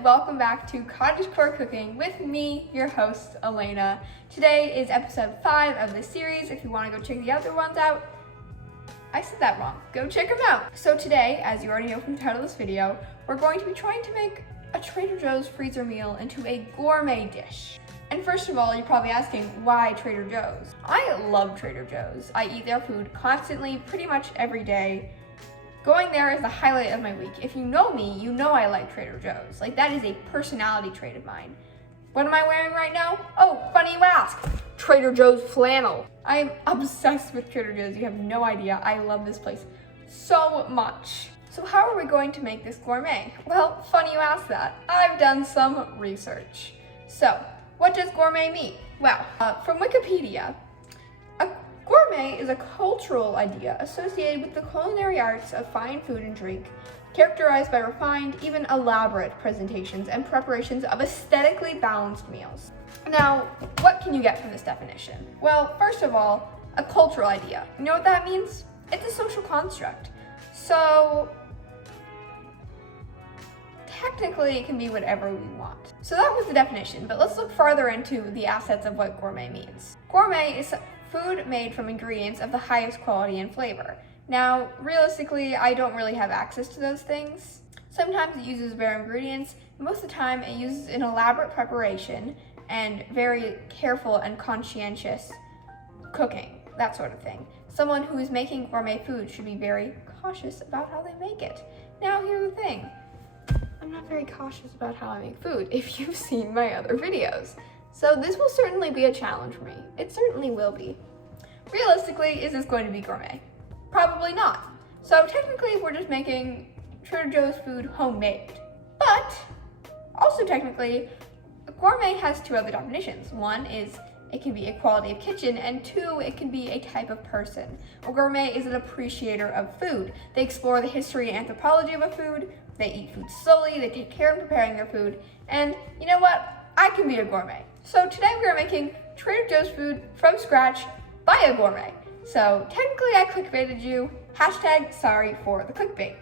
and welcome back to Cottagecore Cooking with me, your host, Elena. Today is episode 5 of this series. If you want to go check the other ones out, I said that wrong. Go check them out. So today, as you already know from the title of this video, we're going to be trying to make a Trader Joe's freezer meal into a gourmet dish. And first of all, you're probably asking, why Trader Joe's? I love Trader Joe's. I eat their food constantly, pretty much every day. Going there is the highlight of my week. If you know me, you know I like Trader Joe's. Like, that is a personality trait of mine. What am I wearing right now? Oh, funny you ask. Trader Joe's flannel. I'm obsessed with Trader Joe's. You have no idea. I love this place so much. So how are we going to make this gourmet? Well, funny you ask that. I've done some research. So, what does gourmet mean? Well, from Wikipedia, gourmet is a cultural idea associated with the culinary arts of fine food and drink, characterized by refined, even elaborate presentations and preparations of aesthetically balanced meals. Now, what can you get from this definition? Well, first of all, a cultural idea. You know what that means? It's a social construct. So, technically, it can be whatever we want. So that was the definition, but let's look farther into the assets of what gourmet means. Gourmet is food made from ingredients of the highest quality and flavor. Now, realistically, I don't really have access to those things. Sometimes it uses bare ingredients, and most of the time it uses an elaborate preparation and very careful and conscientious cooking, that sort of thing. Someone who is making gourmet food should be very cautious about how they make it. Now, here's the thing. I'm not very cautious about how I make food, if you've seen my other videos. So this will certainly be a challenge for me. It certainly will be. Realistically, is this going to be gourmet? Probably not. So technically, we're just making Trader Joe's food homemade. But also technically, a gourmet has two other definitions. One is it can be a quality of kitchen, and two, it can be a type of person. A gourmet is an appreciator of food. They explore the history and anthropology of a food. They eat food slowly, they take care in preparing their food, and you know what? I can be a gourmet. So today we are making Trader Joe's food from scratch by a gourmet. So technically I clickbaited you. Hashtag sorry for the clickbait.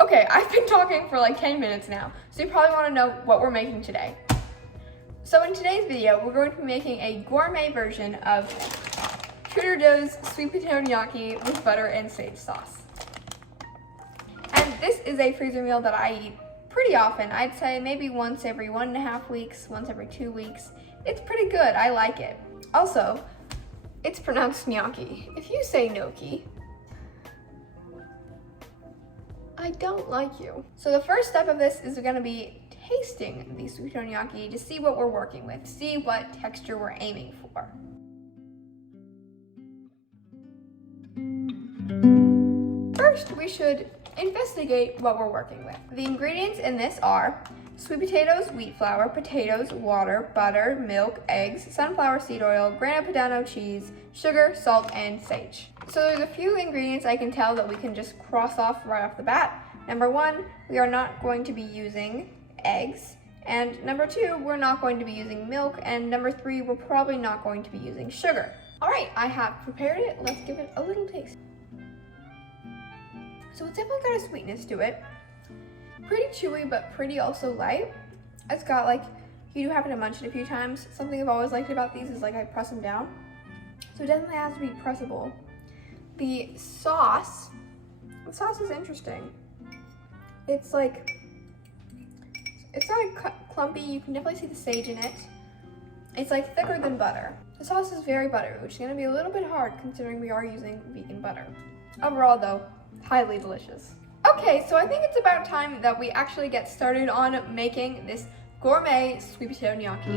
Okay, I've been talking for like 10 minutes now, so you probably want to know what we're making today. So in today's video, we're going to be making a gourmet version of Trader Joe's sweet potato gnocchi with butter and sage sauce. And this is a freezer meal that I eat pretty often. I'd say maybe once every 1.5 weeks, once every 2 weeks. It's pretty good, I like it. Also, it's pronounced gnocchi. If you say gnocchi, I don't like you. So the first step of this is gonna be tasting the sweet potato gnocchi to see what we're working with, see what texture we're aiming for. First, we should investigate what we're working with. The ingredients in this are sweet potatoes, wheat flour, potatoes, water, butter, milk, eggs, sunflower seed oil, grana padano cheese, sugar, salt, and sage. So there's a few ingredients I can tell that we can just cross off right off the bat. Number 1, we are not going to be using eggs. And number 2, we're not going to be using milk. And number 3, we're probably not going to be using sugar. All right, I have prepared it. Let's give it a little taste. So it's definitely got a sweetness to it. Pretty chewy, but pretty also light. It's got like, you do happen to munch it a few times. Something I've always liked about these is like I press them down. So it definitely has to be pressable. The sauce is interesting. It's like, it's not clumpy. You can definitely see the sage in it. It's like thicker than butter. The sauce is very buttery, which is gonna be a little bit hard considering we are using vegan butter. Overall though, highly delicious. Okay, so I think it's about time that we actually get started on making this gourmet sweet potato gnocchi.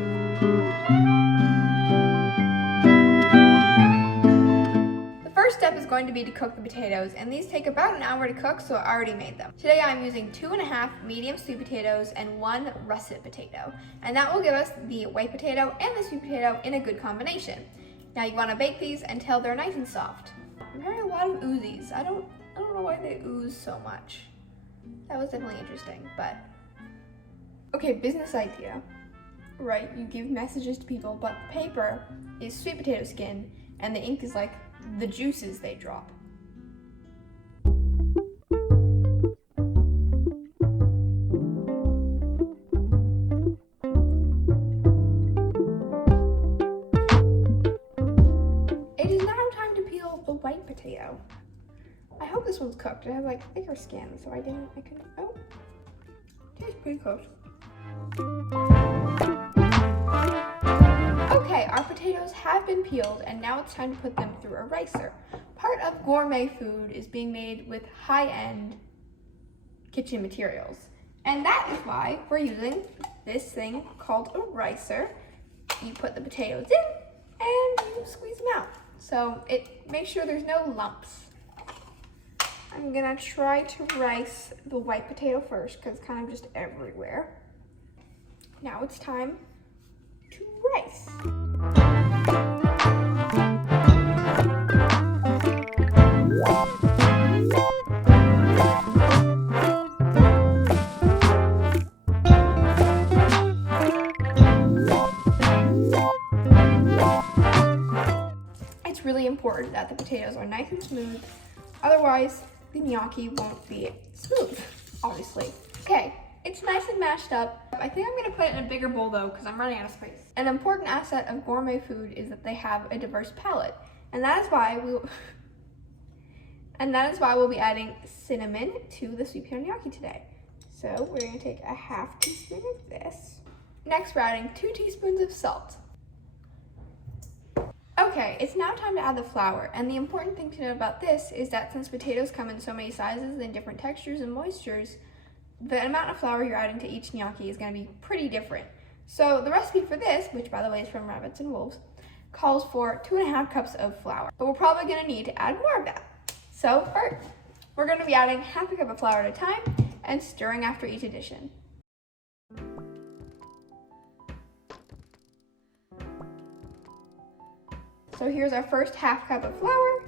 The first step is going to be to cook the potatoes, and these take about an hour to cook, so I already made them. Today I'm using 2.5 medium sweet potatoes and 1 russet potato, and that will give us the white potato and the sweet potato in a good combination. Now you want to bake these until they're nice and soft. I'm hearing a lot of oozies. I don't know why they ooze so much. That was definitely interesting, but... Okay, business idea. Right, you give messages to people, but the paper is sweet potato skin, and the ink is like the juices they drop. cooked. It has like thicker skin, so I couldn't, oh, tastes pretty close. Okay, our potatoes have been peeled and now it's time to put them through a ricer. Part of gourmet food is being made with high-end kitchen materials. And that is why we're using this thing called a ricer. You put the potatoes in and you squeeze them out. So it makes sure there's no lumps. I'm gonna try to rice the white potato first because it's kind of just everywhere. Now it's time to rice. It's really important that the potatoes are nice and smooth, otherwise the gnocchi won't be smooth, obviously. Okay, it's nice and mashed up. I think I'm gonna put it in a bigger bowl though, because I'm running out of space. An important asset of gourmet food is that they have a diverse palate, and that is why we'll be adding cinnamon to the sweet potato gnocchi today. So we're gonna take a half teaspoon of this. Next, we're adding 2 teaspoons of salt. Okay, it's now time to add the flour, and the important thing to know about this is that since potatoes come in so many sizes and different textures and moistures, the amount of flour you're adding to each gnocchi is going to be pretty different. So the recipe for this, which by the way is from Rabbits and Wolves, calls for 2.5 cups of flour, but we're probably going to need to add more of that. So first, we're going to be adding half a cup of flour at a time and stirring after each addition. So here's our first half cup of flour.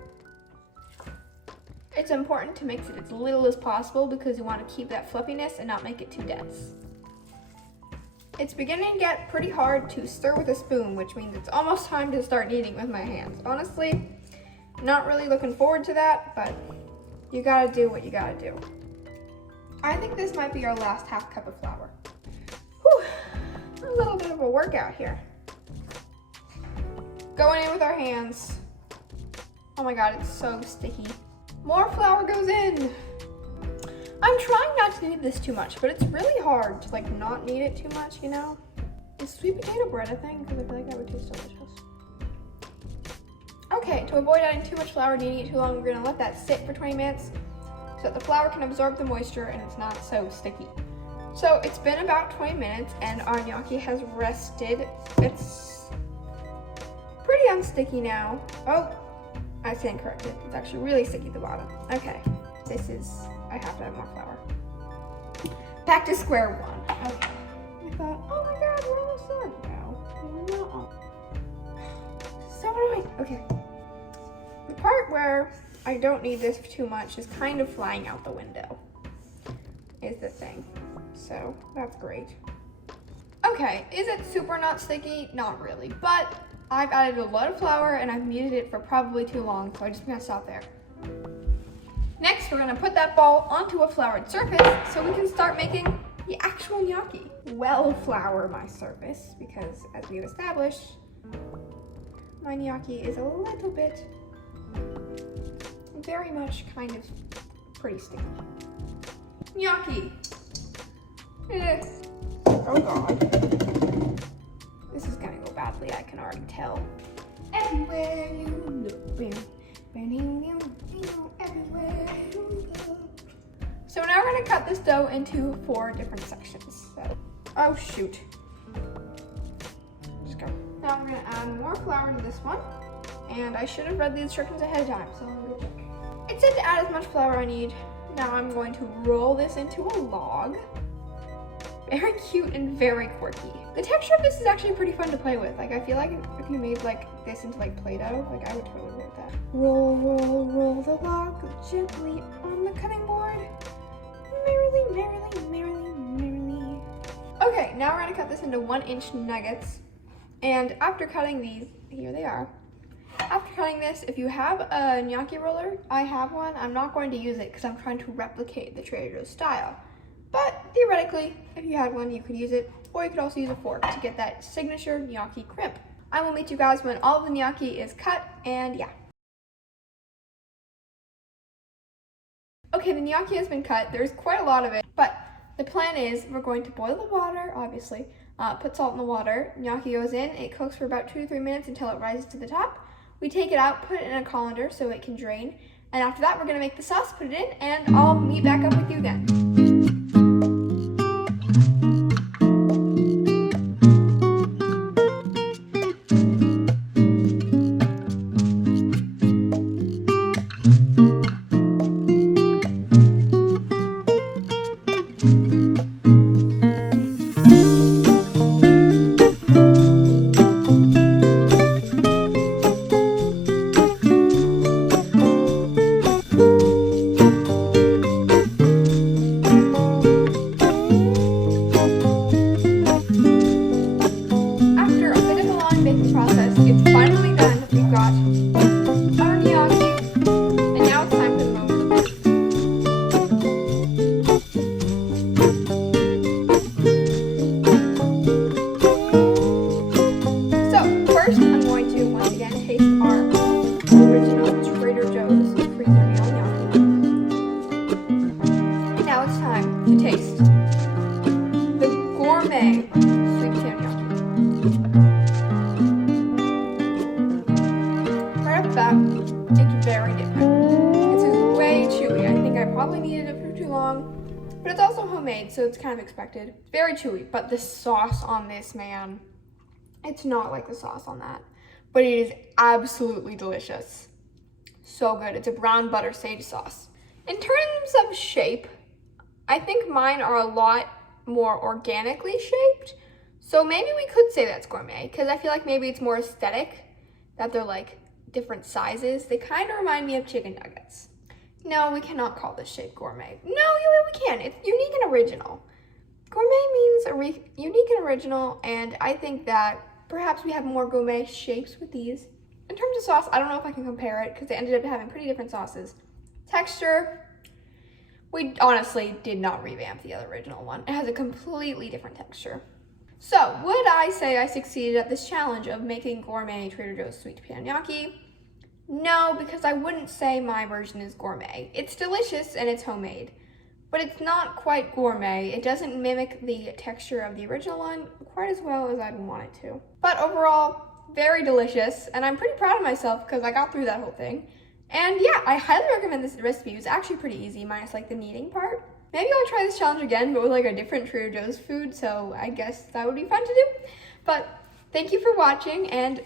It's important to mix it as little as possible because you want to keep that fluffiness and not make it too dense. It's beginning to get pretty hard to stir with a spoon, which means it's almost time to start kneading with my hands. Honestly, not really looking forward to that, but you gotta do what you gotta do. I think this might be our last half cup of flour. Whew, a little bit of a workout here. Going in with our hands. Oh my God, it's so sticky. More flour goes in. I'm trying not to knead this too much, but it's really hard to like not knead it too much, you know? Is sweet potato bread a thing? Because I feel like that would taste delicious. Okay, to avoid adding too much flour and kneading it too long, we're gonna let that sit for 20 minutes so that the flour can absorb the moisture and it's not so sticky. So it's been about 20 minutes and our gnocchi has rested. It's pretty unsticky now. Oh, I stand corrected. It's actually really sticky at the bottom. Okay, I have to have more flour. Back to square one. Okay. I thought, oh my God, we're almost done. No, we're not. So annoying. Okay. The part where I don't need this too much is kind of flying out the window, is the thing. So that's great. Okay, is it super not sticky? Not really, but I've added a lot of flour and I've kneaded it for probably too long, so I'm just gonna stop there. Next, we're gonna put that ball onto a floured surface so we can start making the actual gnocchi. Well flour my surface, because as we've established, my gnocchi is a little bit, very much kind of pretty sticky. Gnocchi. It is. Oh God. This is gonna go badly, I can already tell. Everywhere you look, everywhere you look. So now we're gonna cut this dough into 4 different sections. So, oh shoot. Just go. Now we're gonna add more flour to this one. And I should have read the instructions ahead of time, so I'm gonna go check. It said to add as much flour I need. Now I'm going to roll this into a log. Very cute and very quirky. The texture of this is actually pretty fun to play with. Like, I feel like if you made like this into like Play-Doh, like I would totally play with that. Roll, roll, roll the log gently on the cutting board. Merrily, merrily, merrily, merrily. Okay, now we're gonna cut this into 1-inch nuggets. And after cutting these, here they are. After cutting this, if you have a gnocchi roller, I have one. I'm not going to use it because I'm trying to replicate the Trader Joe's style. But theoretically, if you had one, you could use it, or you could also use a fork to get that signature gnocchi crimp. I will meet you guys when all of the gnocchi is cut, and yeah. Okay, the gnocchi has been cut. There's quite a lot of it, but the plan is we're going to boil the water, obviously, put salt in the water, gnocchi goes in, it cooks for about 2 to 3 minutes until it rises to the top. We take it out, put it in a colander so it can drain, and after that we're gonna make the sauce, put it in, and I'll meet back up with you then. Process. It's finally done. We've got our gnocchi, and now it's time for the moment of the truth. So first, I'm going to once again taste our original Trader Joe's freezer meal gnocchi. Now it's time to taste the gourmet sweet potato gnocchi. That it's very different. This is way chewy. I think I probably needed it for too long, but it's also homemade, so it's kind of expected. It's very chewy, but the sauce on this, man, it's not like the sauce on that, but it is absolutely delicious. So good. It's a brown butter sage sauce. In terms of shape, I think mine are a lot more organically shaped, so maybe we could say that's gourmet, because I feel like maybe it's more aesthetic that they're like different sizes. They kind of remind me of chicken nuggets. No, we cannot call this shape gourmet. No, we can. It's unique and original. Gourmet means unique and original, and I think that perhaps we have more gourmet shapes with these. In terms of sauce, I don't know if I can compare it because they ended up having pretty different sauces. Texture, we honestly did not revamp the other original one. It has a completely different texture. So, would I say I succeeded at this challenge of making gourmet Trader Joe's sweet potato gnocchi? No, because I wouldn't say my version is gourmet. It's delicious and it's homemade, but it's not quite gourmet. It doesn't mimic the texture of the original one quite as well as I'd want it to. But overall, very delicious, and I'm pretty proud of myself because I got through that whole thing. And yeah, I highly recommend this recipe. It was actually pretty easy, minus like the kneading part. Maybe I'll try this challenge again, but with like a different Trader Joe's food, so I guess that would be fun to do. But thank you for watching, and